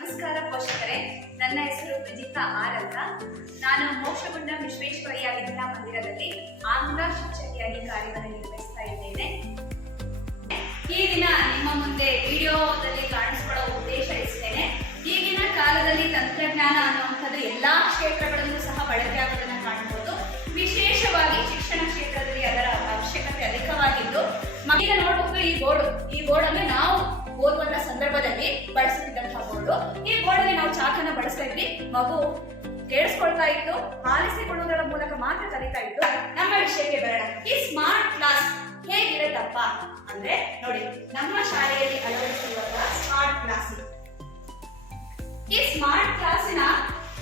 ನಮಸ್ಕಾರ ಪೋಷಕರೇ, ನನ್ನ ಹೆಸರು ವಿಜಿತಾ ಆರ್ ಅಂತ. ನಾನು ಮೋಕ್ಷಗುಂಡ ವಿಶ್ವೇಶ್ವರಯ್ಯ ವಿದ್ಯಾಮಂದಿರದಲ್ಲಿ ಆಂಗ್ಲ ಶಿಕ್ಷಕಿಯಾಗಿ ಕಾರ್ಯವನ್ನು ನಿರ್ವಹಿಸ್ತಾ ಇದ್ದೇನೆ. ಈ ದಿನ ನಿಮ್ಮ ಮುಂದೆ ವಿಡಿಯೋದಲ್ಲಿ ಕಾಣಿಸ್ಕೊಳ್ಳೋ ಉದ್ದೇಶ ಇಷ್ಟೇನೆ. ಈಗಿನ ಕಾಲದಲ್ಲಿ ತಂತ್ರಜ್ಞಾನ ಅನ್ನುವಂಥದ್ದು ಎಲ್ಲಾ ಕ್ಷೇತ್ರಗಳಲ್ಲೂ ಸಹ ಬಳಕೆ ಆಗೋದನ್ನ ಕಾಣಬಹುದು. ವಿಶೇಷವಾಗಿ ಶಿಕ್ಷಣ ಕ್ಷೇತ್ರದಲ್ಲಿ ಅದರ ಅವಶ್ಯಕತೆ ಅಧಿಕವಾಗಿದ್ದು, ಮಕ್ಕಳ ನೋಡ್ಬೇಕು ಈ ಬೋರ್ಡ್ ಅಂದ್ರೆ ನಾವು ಓದುವಂತ ಸಂದರ್ಭದಲ್ಲಿ ಬಳಸುತ್ತಿದ್ದಂತಹ ಬೋರ್ಡು. ಈ ಬೋರ್ಡಲ್ಲಿ ನಾವು ಚಾಕನ್ನ ಬಳಸ್ತಾ ಇದ್ವಿ. ಮಗು ಕೇಳಿಸ್ಕೊಳ್ತಾ ಇತ್ತು, ಆಲಿಸಿಕೊಳ್ಳುವುದರ ಮೂಲಕ ಮಾತ್ರ ಕಲಿತಾ ಇತ್ತು. ನಮ್ಮ ವಿಷಯಕ್ಕೆ ಬರೋಣ. ಈ ಸ್ಮಾರ್ಟ್ ಕ್ಲಾಸ್ ಹೇಗಿರುತ್ತಪ್ಪ ಅಂದ್ರೆ ನೋಡಿ, ನಮ್ಮ ಶಾಲೆಯಲ್ಲಿ ಅಳವಡಿಸಿರುವಂತಹ ಸ್ಮಾರ್ಟ್ ಕ್ಲಾಸ್. ಈ ಸ್ಮಾರ್ಟ್ ಕ್ಲಾಸಿನ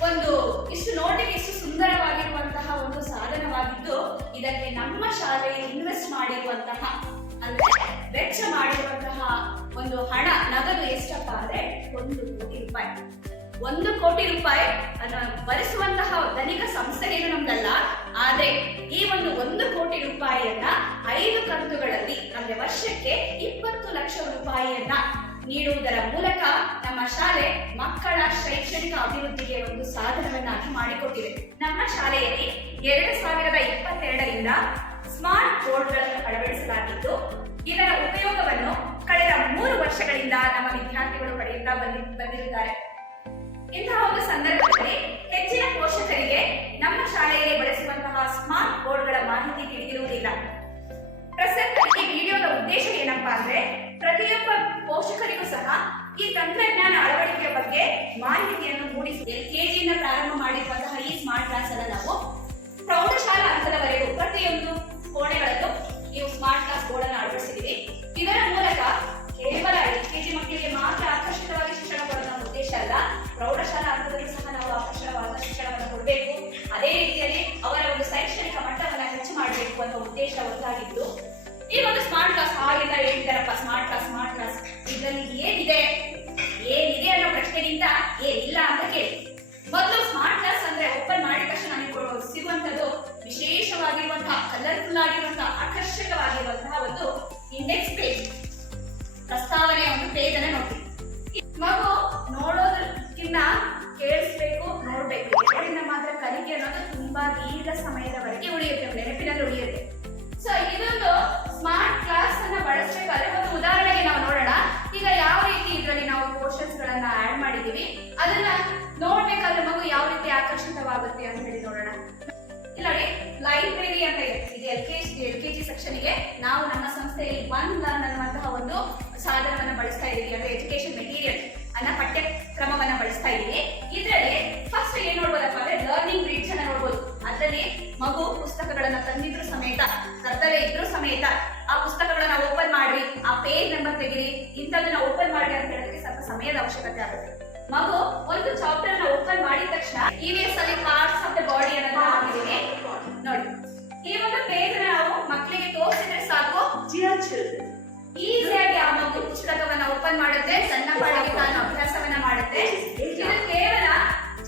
ಒಂದು ಇಷ್ಟು ನೋಟಿಗೆ ಇಷ್ಟು ಸುಂದರವಾಗಿರುವಂತಹ ಒಂದು ಸಾಧನವಾಗಿದ್ದು, ಇದಕ್ಕೆ ನಮ್ಮ ಶಾಲೆಯಲ್ಲಿ ಇನ್ವೆಸ್ಟ್ ಮಾಡಿರುವಂತಹ ಅಂದ್ರೆ ವೆಚ್ಚ ಮಾಡಿರುವಂತಹ ಒಂದು ಹಣ ನಗದು ಎಷ್ಟಪ್ಪ ಅಂದ್ರೆ 1 ಕೋಟಿ ರೂಪಾಯಿ. 1 ಕೋಟಿ ರೂಪಾಯಿ ಅನ್ನು ಭರಿಸುವಂತಹ ಧನಿಕ ಸಂಸ್ಥೆಗಳು ನಮ್ದಲ್ಲ. ಆದ್ರೆ ಈ ಒಂದು 1 ಕೋಟಿ ರೂಪಾಯಿಯನ್ನ 5 ಕಂತುಗಳಲ್ಲಿ ಅಂದ್ರೆ ವರ್ಷಕ್ಕೆ 20 ಲಕ್ಷ ರೂಪಾಯಿಯನ್ನ ನೀಡುವುದರ ಮೂಲಕ ನಮ್ಮ ಶಾಲೆ ಮಕ್ಕಳ ಶೈಕ್ಷಣಿಕ ಅಭಿವೃದ್ಧಿಗೆ ಒಂದು ಸಾಧನವನ್ನಾಗಿ ಮಾಡಿಕೊಟ್ಟಿದೆ. ನಮ್ಮ ಶಾಲೆಯಲ್ಲಿ 2022ರಿಂದ ಸ್ಮಾರ್ಟ್ ಬೋರ್ಡ್ಗಳನ್ನು ಅಳವಡಿಸಲಾಗಿದ್ದು, ಇದರ ಉಪಯೋಗವನ್ನು ಕಳೆದ 3 ವರ್ಷಗಳಿಂದ ನಮ್ಮ ವಿದ್ಯಾರ್ಥಿಗಳು ಪಡೆಯುತ್ತಾ ಬಂದಿರುತ್ತಾರೆ. ಇಂತಹ ಒಂದು ಸಂದರ್ಭದಲ್ಲಿ ಹೆಚ್ಚಿನ ಪೋಷಕರಿಗೆ ನಮ್ಮ ಶಾಲೆಯಲ್ಲಿ ಬಳಸುವಂತಹ ಸ್ಮಾರ್ಟ್ ಬೋರ್ಡ್ಗಳ ಮಾಹಿತಿ ತಿಳಿದಿರುವುದಿಲ್ಲ. ಪ್ರಸಕ್ತ ಈ ವಿಡಿಯೋದ ಉದ್ದೇಶ ಏನಪ್ಪಾ ಅಂದ್ರೆ, ಪ್ರತಿಯೊಬ್ಬ ಪೋಷಕರಿಗೂ ಸಹ ಈ ತಂತ್ರಜ್ಞಾನ ಅಳವಡಿಕೆಯ ಬಗ್ಗೆ ಮಾಹಿತಿಯನ್ನು ಮೂಡಿಸಿ LKGಯಿಂದ ಪ್ರಾರಂಭ ಮಾಡಿರುವಂತಹ ಈ ಸ್ಮಾರ್ಟ್ ಕ್ಲಾಸ್ ಅನ್ನು ನಾವು ಪ್ರೌಢಶಾಲಾ ಹಂತದವರೆಗೂ ಪ್ರತಿಯೊಂದು ಕೋಣೆಗಳಲ್ಲೂ ಈ ಸ್ಮಾರ್ಟ್ ಕ್ಲಾಸ್ ಬೋರ್ಡ್ ಅನ್ನು ಅಳವಡಿಸಿದ್ದೀವಿ. ಇದರ ಮೂಲಕ ಕೇವಲ LKG ಮಕ್ಕಳಿಗೆ ಮಾತ್ರ ಆಕರ್ಷಕವಾಗಿ ಶಿಕ್ಷಣ ಕೊಡೋದು ನಮ್ಮ ಉದ್ದೇಶ ಅಲ್ಲ. ಪ್ರೌಢಶಾಲಾ ಹಂತದಲ್ಲೂ ಸಹ ನಾವು ಆಕರ್ಷಕವಾದ ಶಿಕ್ಷಣವನ್ನು ಕೊಡಬೇಕು. ಅದೇ ರೀತಿಯಲ್ಲಿ ಅವರ ಒಂದು ಶೈಕ್ಷಣಿಕ ಮಟ್ಟವನ್ನು ಹೆಚ್ಚು ಮಾಡಬೇಕು ಅನ್ನೋ ಉದ್ದೇಶ ಒಂದಾಗಿದ್ದು, ಈ ಒಂದು ಸ್ಮಾರ್ಟ್ ಕ್ಲಾಸ್ ಆಗಿಂದ ಹೇಳಿದಾರಪ್ಪ ಸ್ಮಾರ್ಟ್ ಕ್ಲಾಸ್ ಇದರಲ್ಲಿ ಏನಿದೆ ಅನ್ನೋ ಪ್ರಶ್ನೆಗಿಂತ ಏನಿಲ್ಲ ಅಂತ ಕೇಳಿ. ಮೊದಲು ಸ್ಮಾರ್ಟ್ ಕ್ಲಾಸ್ ಅಂದ್ರೆ ಓಪನ್ ಮಾಡಿದ ತಕ್ಷಣ ನಮಗೆ ಸಿಗುವಂತದ್ದು ವಿಶೇಷವಾಗಿರುವಂತಹ ಕಲರ್ಫುಲ್ ಆಗಿರುವಂತಹ ಆಕರ್ಷಕವಾಗಿರುವಂತಹ ಒಂದು ಇಂಡೆಕ್ಸ್ ಪೇಜ್, ಪ್ರಸ್ತಾವನೆಯ ಒಂದು ಪೇಜ್ ಅನ್ನ ನೋಡ್ತೀವಿ. ಮಗು ನೋಡೋದಕ್ಕಿಂತ ಕೇಳಿಸ್ಬೇಕು, ನೋಡ್ಬೇಕು. ಇದರಿಂದ ಮಾತ್ರ ಕಲಿಕೆ ಅನ್ನೋದು ತುಂಬಾ ದೀರ್ಘ ಸಮಯದವರೆಗೆ ಉಳಿಯುತ್ತೆ, ನೆನಪಿನಲ್ಲಿ ಉಳಿಯುತ್ತೆ. ಸೊ ಇದೊಂದು ಸ್ಮಾರ್ಟ್ ಕ್ಲಾಸ್ ಅನ್ನ ಬಳಸಬೇಕಾದ್ರೆ ಒಂದು ಉದಾಹರಣೆಗೆ ನಾವು ನೋಡೋಣ. ಈಗ ಯಾವ ರೀತಿ ಇದರಲ್ಲಿ ನಾವು ಪೋರ್ಷನ್ಸ್ ಗಳನ್ನ ಆಡ್ ಮಾಡಿದೀವಿ, ಅದನ್ನ ನೋಡ್ಬೇಕಾದ್ರೆ ಮಗು ಯಾವ ರೀತಿ ಆಕರ್ಷಿತವಾಗುತ್ತೆ ಅಂತ ಹೇಳಿ ನೋಡೋಣ. ಇಲ್ಲಿ ನೋಡಿ, ಲೈಬ್ರರಿ ಅಂತ ಇದೆ. ಇದು LKG ಸೆಕ್ಷನ್ಗೆ ನಾವು ನಮ್ಮ ಸಂಸ್ಥೆಯಲ್ಲಿ ಒನ್ ಲರ್ನ್ ಅನ್ನುವಂತಹ ಒಂದು ಸಾಧನವನ್ನ ಬಳಸ್ತಾ ಇದೀವಿ. ಅಂದ್ರೆ ಎಜುಕೇಶನ್ ಮೆಟೀರಿಯಲ್ ಅನ್ನ ಪಠ್ಯಕ್ರಮವನ್ನ ಬಳಸ್ತಾ ಇದೀವಿ. ಇದರಲ್ಲಿ ಫಸ್ಟ್ ಏನ್ ನೋಡ್ಬೋದಪ್ಪ ಅಂದ್ರೆ ಲರ್ನಿಂಗ್ ರೀಡ್ಸ್ ಅನ್ನ ನೋಡ್ಬೋದು. ಅದರಲ್ಲಿ ಮಗು ಪುಸ್ತಕಗಳನ್ನ ತಂದಿದ್ರು ಸಮೇತ, ತರ್ತವೇ ಇದ್ರು ಸಮೇತ ಆ ಪುಸ್ತಕಗಳನ್ನ ಓಪನ್ ಮಾಡ್ರಿ, ಆ ಪೇಜ್ ನಂಬರ್ ತೆಗಿರಿ, ಇಂಥದನ್ನ ಓಪನ್ ಮಾಡಿ ಅಂತ ಹೇಳೋದಕ್ಕೆ ಸ್ವಲ್ಪ ಸಮಯದ ಅವಶ್ಯಕತೆ ಆಗುತ್ತೆ. ಮಗು ಒಂದು ಚಾಪ್ಟರ್ ನ ಓಪನ್ ಮಾಡಿದ ತಕ್ಷಣ EVS ಅಲ್ಲಿ ಪಾರ್ಟ್ಸ್ ಆಫ್ ದ ಬಾಡಿ ಅನ್ನೋದನ್ನ ಹಾಕಿದೀನಿ ನೋಡಿ. ಈ ಒಂದು ಪೇಜ್ ನಾವು ಮಕ್ಕಳಿಗೆ ತೋರಿಸಿದ್ರೆ ಸಾಕು, ಈಸಿಯಾಗಿ ಆ ಮಗು ಪುಸ್ತಕವನ್ನ ಓಪನ್ ಮಾಡುತ್ತೆ, ಸಣ್ಣ ಪಾಡಿಗೆ ತಾನು ಅಭ್ಯಾಸವನ್ನ ಮಾಡುತ್ತೆ. ಇದು ಕೇವಲ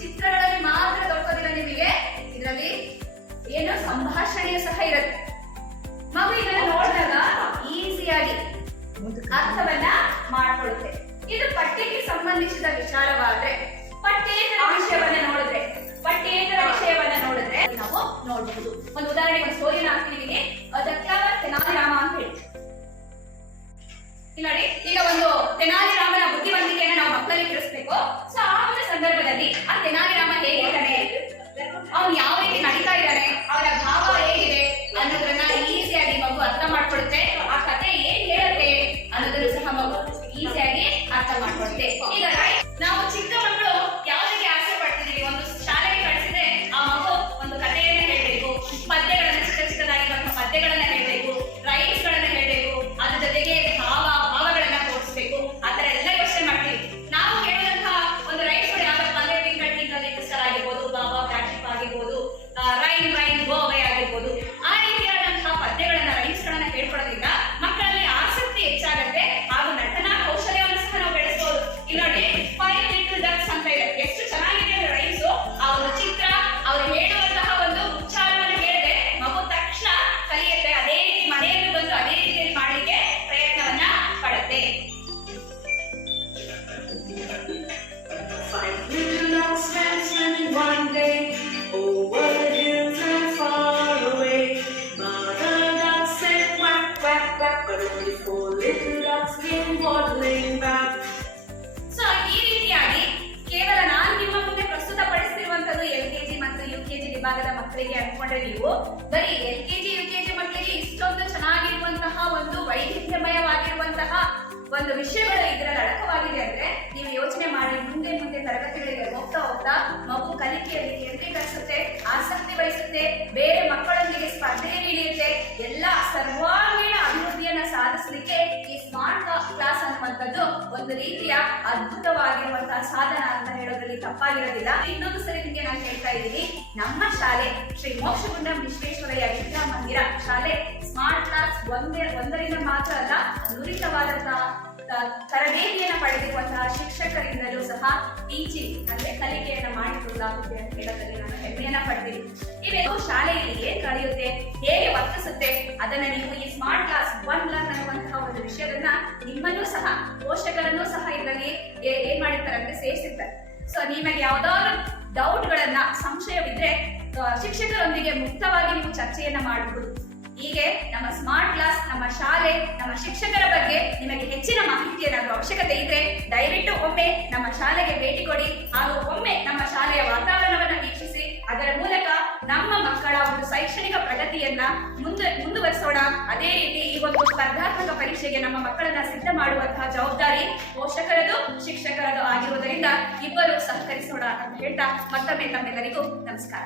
ಚಿತ್ರಗಳಲ್ಲಿ ಮಾತ್ರ ದೊರಕೋದಿಲ್ಲ ನಿಮಗೆ, ಇದರಲ್ಲಿ ಏನೋ ಸಂಭಾಷಣೆಯೂ ಸಹ ಇರುತ್ತೆ. ಮಗು ಇದನ್ನ ನೋಡಿದಾಗ ಈಸಿಯಾಗಿ ಅರ್ಥವನ್ನ ಮಾಡ್ಕೊಳ್ಳುತ್ತೆ. ಇದು ಪಠ್ಯಕ್ಕೆ ಸಂಬಂಧಿಸಿದ ವಿಚಾರವಾದ್ರೆ, ಪಠ್ಯೇತರ ವಿಷಯವನ್ನ ನೋಡಿದ್ರೆ ನಾವು ನೋಡಬಹುದು. ಒಂದು ಉದಾಹರಣೆಗೆ ಒಂದು ಸ್ಟೋರಿನ ಹಾಕ್ತಿದೀನಿ, ತೆನಾಲಿ ರಾಮ ಅಂತ ಹೇಳಿ. ಇಲ್ಲಿ ನೋಡಿ, ಈಗ ಒಂದು ತೆನಾಲಿ ರಾಮನ ಬುದ್ಧಿವಂತಿಕೆಯನ್ನ ನಾವು ಮಕ್ಕಳಿಗೆ ತಿಳಿಸ್ಬೇಕು. ಸೊ ಆ ಒಂದು ಸಂದರ್ಭದಲ್ಲಿ ಆ ತೆನಾಲಿ ರಾಮ ಹೇಗಿದ್ದಾನೆ, ಅವನು ಯಾವ ರೀತಿ ನಡೀತಾ ಇದ್ದಾನೆ, ಅವರ ಭಾವ ಹೇಗಿದೆ ಅನ್ನೋದನ್ನ ಈಸಿಯಾಗಿ ಮಗು ಅರ್ಥ ಮಾಡ್ಕೊಳುತ್ತೆ. ಆ ಕಥೆ ಏನ್ ಹೇಳುತ್ತೆ ಅನ್ನೋದನ್ನು ಸಹ ಮಗು ಈಸಿಯಾಗಿ ಅರ್ಥ ಮಾಡ್ಕೊಳುತ್ತೆ. ಈಗ ನಾವು ಚಿಕ್ಕ ಮಕ್ಕಳು ಯಾವುದಕ್ಕೆ ಆಸೆ ಪಡ್ತಿದೀವಿ, ಒಂದು ಶಾಲೆಗೆ ಕಳಿಸಿದ್ರೆ ಆ ಮಗು ಒಂದು ಕಥೆಯನ್ನ ಹೇಳ್ಬೇಕು, ಪದ್ಯಗಳನ್ನ ಚಿಕ್ಕದಾಗಿರುವಂತಹ ಪದ್ಯಗಳನ್ನ ಹೇಳ್ಬೇಕು, ರೈಮ್ಸ್ ಗಳನ್ನ ಹೇಳ್ಬೇಕು, ಅದ್ರ ಜೊತೆಗೆ ಭಾವಗಳನ್ನ ತೋರಿಸ್ಬೇಕು. ಆ ತರ ಎಲ್ಲ ಯೋಚನೆ ಮಾಡ್ತೀವಿ. ನಾವು ಹೇಳುವಂತಹ ಮಕ್ಕಳಿಗೆ ಅನ್ಕೊಂಡ್ರೆ ನೀವು ಬರೀ LKG UKG ಮಕ್ಕಳಿಗೆ ಇಷ್ಟೊಂದು ಚೆನ್ನಾಗಿರುವಂತಹ ಒಂದು ವೈವಿಧ್ಯಮಯವಾಗಿರುವಂತಹ ಒಂದು ವಿಷಯಗಳು ಇದರಲ್ಲಿ ಅಡಕವಾಗಿದೆ ಅಂದ್ರೆ ನೀವು ಯೋಚನೆ ಮಾಡಿ ಮುಂದೆ ಮುಂದೆ ತರಗತಿಗಳಿಗೆ ಹೋಗ್ತಾ ಮಗು ಕಲಿಕೆಯಲ್ಲಿ ಕೇಂದ್ರೀಕರಿಸುತ್ತೆ, ಆಸಕ್ತಿ ವಹಿಸುತ್ತೆ, ಬೇರೆ ಮಕ್ಕಳೊಂದಿಗೆ ಸ್ಪರ್ಧೆಗೆ ಇಳಿಯುತ್ತೆ. ಎಲ್ಲ ಸರ್ವಾಂಗೀಣ ಅಭಿವೃದ್ಧಿಯನ್ನ ಸಾಧಿಸಲಿಕ್ಕೆ ಈ ಸ್ಮಾರ್ಟ್ ಕ್ಲಾಸ್ ಅನ್ನುವಂಥದ್ದು ಒಂದು ರೀತಿಯ ಅದ್ಭುತವಾಗಿರುವಂತಹ ಸಾಧನ ಅಂತ ಹೇಳೋದ್ರಲ್ಲಿ ತಪ್ಪಾಗಿರೋದಿಲ್ಲ. ಇನ್ನೊಂದು ಸರಿ ನಿಮಗೆ ನಾನು ಹೇಳ್ತಾ ಇದ್ದೀನಿ, ನಮ್ಮ ಶಾಲೆ ಶ್ರೀ ಮೋಕ್ಷಗುಂಡಂ ವಿಶ್ವೇಶ್ವರಯ್ಯ ವಿದ್ಯಾಮಂದಿರ ಶಾಲೆ ಸ್ಮಾರ್ಟ್ ಕ್ಲಾಸ್ ಒಂದರಿಂದ ಮಾತ್ರ ಅಲ್ಲ, ನುರಿತವಾದಂತಹ ತರಬೇತಿಯನ್ನು ಪಡೆದಿರುವಂತಹ ಶಿಕ್ಷಕರಿಂದಲೂ ಸಹ ಟೀಚಿಂಗ್ ಅಂದ್ರೆ ಕಲಿಕೆಯನ್ನ ಮಾಡಿಕೊಳ್ಳಲಾಗುತ್ತೆ ಅಂತ ಹೇಳೋದ್ರಲ್ಲಿ ನಾನು ಹೆಮ್ಮೆಯನ್ನ ಪಡ್ತೀನಿ. ಇವೆಲ್ಲವೂ ಶಾಲೆಯಲ್ಲಿ ಏನ್ ಕಲಿಯುತ್ತೆ, ಹೇಗೆ ವರ್ತಿಸುತ್ತೆ, ಅದನ್ನ ನೀವು ಈ ಸ್ಮಾರ್ಟ್ ಕ್ಲಾಸ್ ಒನ್ ಲರ್ನ್ ಅನ್ನುವಂತಹ ಒಂದು ವಿಷಯದನ್ನ ನಿಮ್ಮನ್ನೂ ಸಹ ಪೋಷಕರನ್ನೂ ಸಹ ಇದರಲ್ಲಿ ಏನ್ ಮಾಡಿರ್ತಾರೆ ಅಂದ್ರೆ ಸೇರಿಸಿರ್ತಾರೆ. ಸೊ ನಿಮಗೆ ಯಾವ್ದಾದ್ರು ಡೌಟ್ಗಳನ್ನ ಸಂಶಯವಿದ್ರೆ ಶಿಕ್ಷಕರೊಂದಿಗೆ ಮುಕ್ತವಾಗಿ ನೀವು ಚರ್ಚೆಯನ್ನ ಮಾಡಬಹುದು. ಹೀಗೆ ನಮ್ಮ ಸ್ಮಾರ್ಟ್ ಕ್ಲಾಸ್, ನಮ್ಮ ಶಾಲೆ, ನಮ್ಮ ಶಿಕ್ಷಕರ ಬಗ್ಗೆ ನಿಮಗೆ ಹೆಚ್ಚಿನ ಮಾಹಿತಿ ಏನಾದರೂ ಅವಶ್ಯಕತೆ ಇದ್ರೆ ದಯವಿಟ್ಟು ಒಮ್ಮೆ ನಮ್ಮ ಶಾಲೆಗೆ ಭೇಟಿ ಕೊಡಿ ಹಾಗೂ ಒಮ್ಮೆ ನಮ್ಮ ಶಾಲೆಯ ವಾತಾವರಣವನ್ನ ವೀಕ್ಷಿಸಿ. ಅದರ ಮೂಲಕ ನಮ್ಮ ಮಕ್ಕಳ ಒಂದು ಶೈಕ್ಷಣಿಕ ಪ್ರಗತಿಯನ್ನ ಮುಂದುವರಿಸೋಣ. ಅದೇ ರೀತಿ ಈ ಒಂದು ಸ್ಪರ್ಧಾತ್ಮಕ ಪರೀಕ್ಷೆಗೆ ನಮ್ಮ ಮಕ್ಕಳನ್ನ ಸಿದ್ಧ ಮಾಡುವಂತಹ ಜವಾಬ್ದಾರಿ ಪೋಷಕರದು ಶಿಕ್ಷಕರದು ಆಗಿರುವುದರಿಂದ ಇಬ್ಬರು ಸಹಕರಿಸೋಣ ಅಂತ ಹೇಳ್ತಾ ಮತ್ತೊಮ್ಮೆ ತಮ್ಮೆಲ್ಲರಿಗೂ ನಮಸ್ಕಾರ.